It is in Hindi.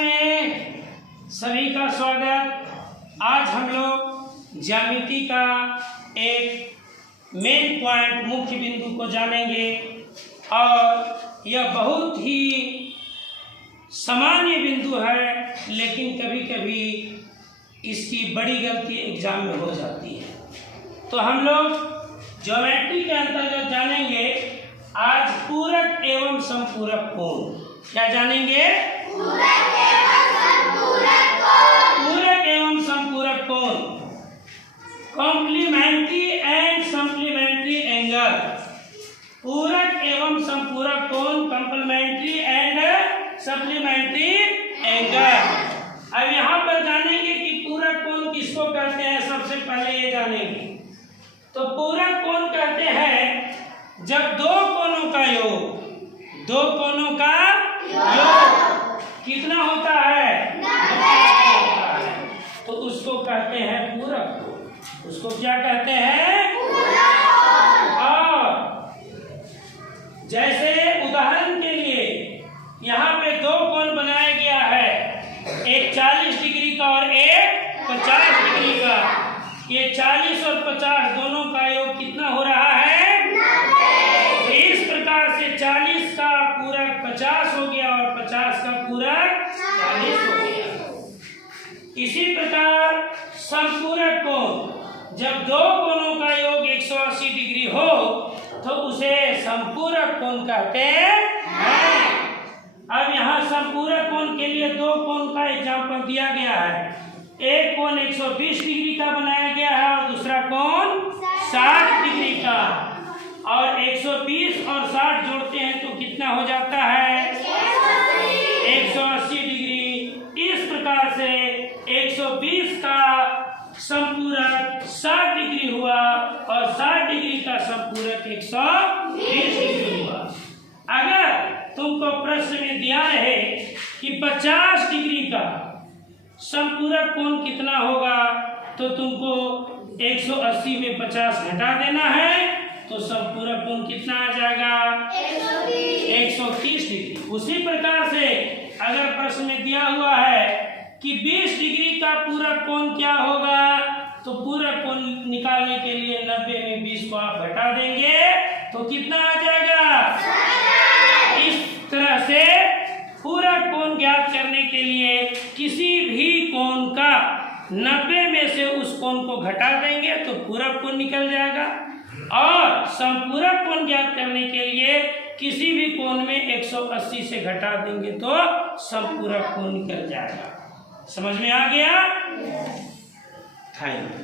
में सभी का स्वागत। आज हम लोग ज्यामिति का एक मेन पॉइंट मुख्य बिंदु को जानेंगे और यह बहुत ही सामान्य बिंदु है, लेकिन कभी कभी इसकी बड़ी गलती एग्जाम में हो जाती है। तो हम लोग ज्योमेट्री के अंतर्गत जानेंगे आज पूरक एवं संपूरक कोण। क्या जानेंगे? पूरक एवं संपूरक कोण, कॉम्प्लीमेंट्री एंड सप्लीमेंट्री एंगल। पूरक एवं संपूरक कोण, कॉम्प्लीमेंट्री एंड सप्लीमेंट्री एंगल। अब यहाँ पर जानेंगे कि पूरक कोण किसको कहते हैं। सबसे पहले ये जानेंगे तो पूरक कोण कहते हैं जब दो कोणों का योग, दो कोणों का योग कितना होता है? 90 तो उसको कहते हैं पूरक कोण। उसको क्या कहते हैं? और जैसे उदाहरण के लिए यहाँ पे दो कोण बनाया गया है, एक 40 डिग्री का और एक 50 डिग्री का। ये 40 और 50 दोनों का योग कितना हो रहा है? 90। इस प्रकार से 40 का पूरक 50 हो गया और 50 का पूरक 40 हो गया। इसी प्रकार संपूरक कोण, जब दो कोणों का योग 180 डिग्री हो तो उसे संपूरक कोण कहते हैं। अब यहाँ संपूरक कोण के लिए दो कोण का एग्जाम्पल दिया गया है। एक कोण 120 डिग्री का बनाया गया है और दूसरा कोण 60 डिग्री का। और 120 और 60 जोड़ते हैं तो कितना हो जाता है? 180 डिग्री। इस प्रकार से 120 का संपूरक 60 डिग्री हुआ और 60 डिग्री का संपूरक 120 डिग्री हुआ। अगर तुमको प्रश्न में दिया है कि 50 डिग्री का संपूरक कोण कितना होगा, तो तुमको 180 में 50 घटा देना है, तो संपूरक कोण कितना आ जाएगा? 130 डिग्री। उसी प्रकार से अगर प्रश्न में दिया हुआ है कि 20 डिग्री का पूरक कोण क्या होगा, तो पूरक कोण निकालने के लिए 90 में 20 को आप घटा देंगे तो कितना आ जाएगा? इस तरह से पूरक कोण ज्ञात करने के लिए किसी भी कोण का 90 में से उस कोण को घटा देंगे तो पूरक कोण निकल जाएगा। और संपूरक कोण ज्ञात करने के लिए किसी भी कोण में 180 से घटा देंगे तो संपूरक कोण निकल जाएगा। समझ में आ गया? Thank you.